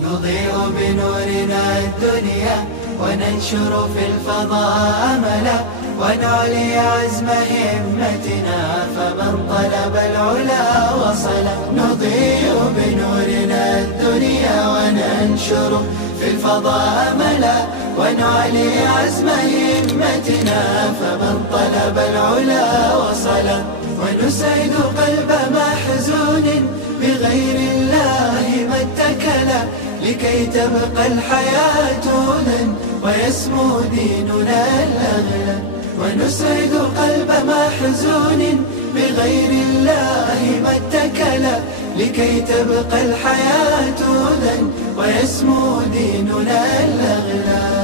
نضيء بنورنا الدنيا وننشر في الفضاء أملا ونعلي عزم همتنا فمن طلب العلا وصل. نضيء بنورنا الدنيا وننشر في الفضاء أملا ونعلي عزم همتنا فمن طلب العلا وصل. ونسعد قلب محزون بغير الله ما اتكلا لكي تبقى الحياة هدى ويسمو ديننا الأغلى. ونسعد قلب محزون بغير الله ما اتكلا لكي تبقى الحياة هدى ويسمو ديننا الأغلى.